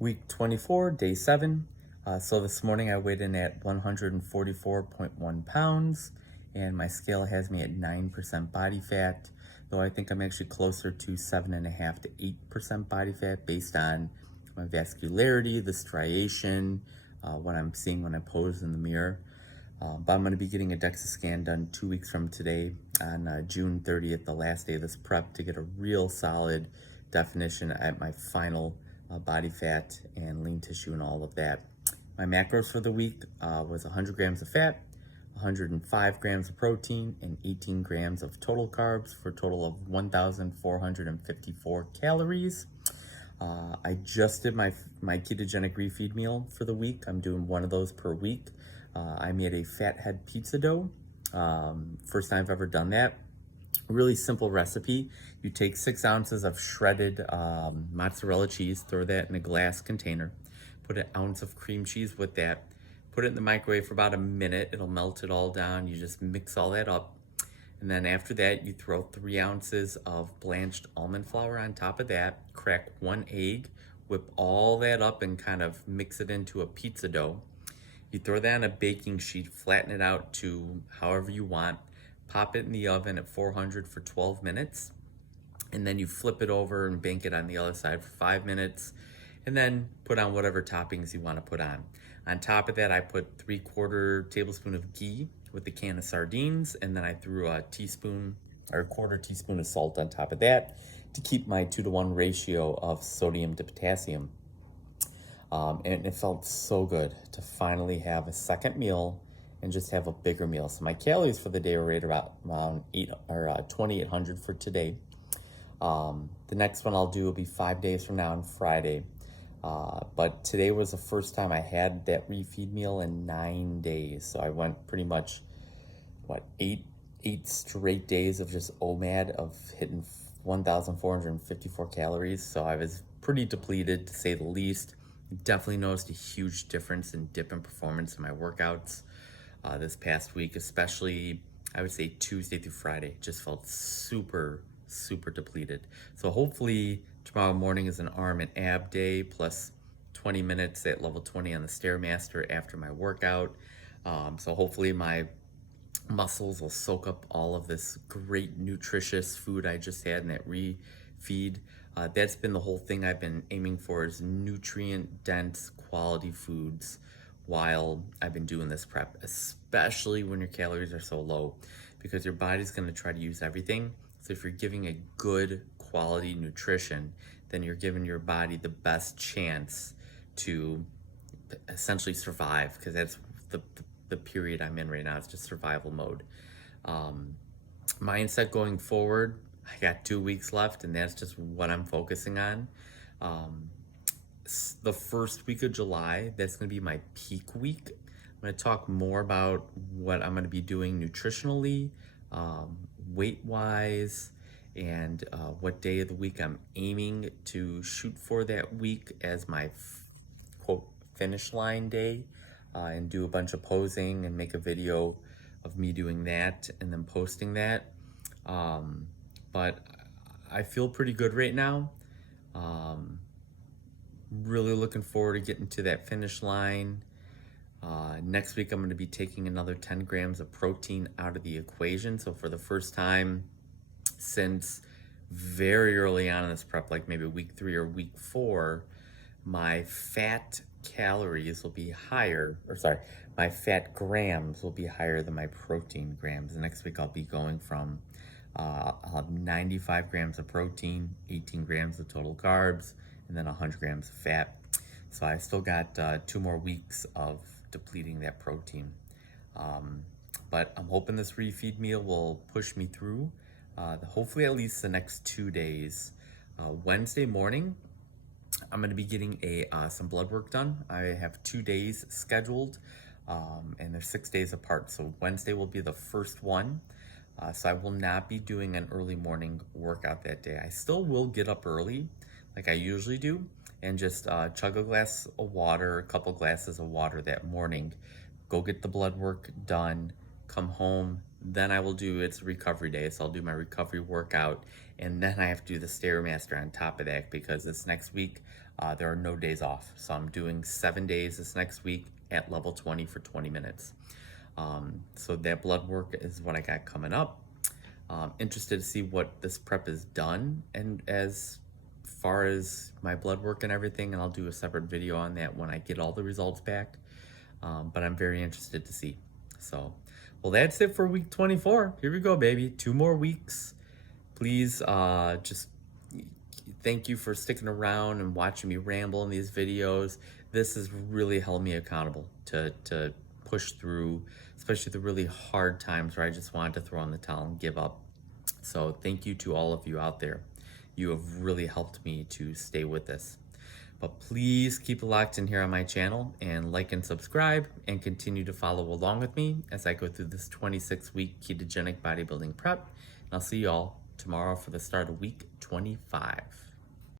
Week 24, day 7. So this morning I weighed in at 144.1 pounds, and my scale has me at 9% body fat, though I think I'm actually closer to 7.5 to 8% body fat based on my vascularity, the striation, what I'm seeing when I pose in the mirror. But I'm going to be getting a DEXA scan done 2 weeks from today on June 30th, the last day of this prep, to get a real solid definition at my final body fat and lean tissue and all of that. My macros for the week was 100 grams of fat, 105 grams of protein, and 18 grams of total carbs for a total of 1,454 calories. I just did my ketogenic refeed meal for the week. I'm doing one of those per week. I made a fathead pizza dough. First time I've ever done that. Really simple recipe. You take 6 ounces of shredded mozzarella cheese, throw that in a glass container, put an ounce of cream cheese with that, put it in the microwave for about a minute. It'll melt it all down. You just mix all that up. And then after that, you throw 3 ounces of blanched almond flour on top of that, crack 1 egg, whip all that up and kind of mix it into a pizza dough. You throw that on a baking sheet, flatten it out to however you want, pop it in the oven at 400 for 12 minutes, and then you flip it over and bake it on the other side for 5 minutes, and then put on whatever toppings you want to put on. On top of that, I put 3/4 tablespoon of ghee with a can of sardines, and then I threw a teaspoon or a quarter teaspoon of salt on top of that to keep my 2-to-1 ratio of sodium to potassium. And it felt so good to finally have a second meal and just have a bigger meal. So my calories for the day were right around 2,800 for today. The next one I'll do will be 5 days from now on Friday. But today was the first time I had that refeed meal in 9 days. So I went pretty much, eight straight days of just omad, of hitting 1,454 calories. So I was pretty depleted, to say the least. Definitely noticed a huge difference in dip in performance in my workouts this past week, especially I would say Tuesday through Friday. Just felt super depleted. So hopefully tomorrow morning is an arm and ab day, plus 20 minutes at level 20 on the Stairmaster after my workout. So hopefully my muscles will soak up all of this great nutritious food I just had in that refeed. That's been the whole thing I've been aiming for, is nutrient dense quality foods while I've been doing this prep, especially when your calories are so low, because your body's going to try to use everything. So if you're giving a good quality nutrition, then you're giving your body the best chance to essentially survive, because that's the period I'm in right now. It's just survival mode. Mindset going forward, I got 2 weeks left, and that's just what I'm focusing on. The first week of July, that's going to be my peak week. I'm going to talk more about what I'm going to be doing nutritionally, weight-wise, and what day of the week I'm aiming to shoot for that week as my quote finish line day, and do a bunch of posing and make a video of me doing that and then posting that. But I feel pretty good right now. Really looking forward to getting to that finish line. Next week, I'm going to be taking another 10 grams of protein out of the equation. So for the first time since very early on in this prep, like maybe week 3 or week 4, my fat calories will be higher, my fat grams will be higher than my protein grams. The next week I'll be going from I'll have 95 grams of protein, 18 grams of total carbs, and then 100 grams of fat. So I still got 2 more weeks of depleting that protein. But I'm hoping this refeed meal will push me through hopefully at least the next 2 days. Wednesday morning, I'm going to be getting some blood work done. I have 2 days scheduled, and they're 6 days apart. So Wednesday will be the first one. So I will not be doing an early morning workout that day. I still will get up early, like I usually do, and just chug a glass of water, a couple glasses of water that morning, go get the blood work done, come home. Then I will do, it's recovery day, so I'll do my recovery workout, and then I have to do the Stairmaster on top of that, because this next week There are no days off. So I'm doing 7 days this next week at level 20 for 20 minutes. So that blood work is what I got coming up. Interested to see what this prep has done, and as far as my blood work and everything, and I'll do a separate video on that when I get all the results back. But I'm very interested to see. So, well, that's it for week 24. Here we go, baby. 2 more weeks. Please just thank you for sticking around and watching me ramble in these videos. This has really held me accountable to push through, especially the really hard times where I just wanted to throw in the towel and give up. So thank you to all of you out there. You have really helped me to stay with this. But please keep locked in here on my channel and like and subscribe, and continue to follow along with me as I go through this 26-week ketogenic bodybuilding prep. And I'll see you all tomorrow for the start of week 25.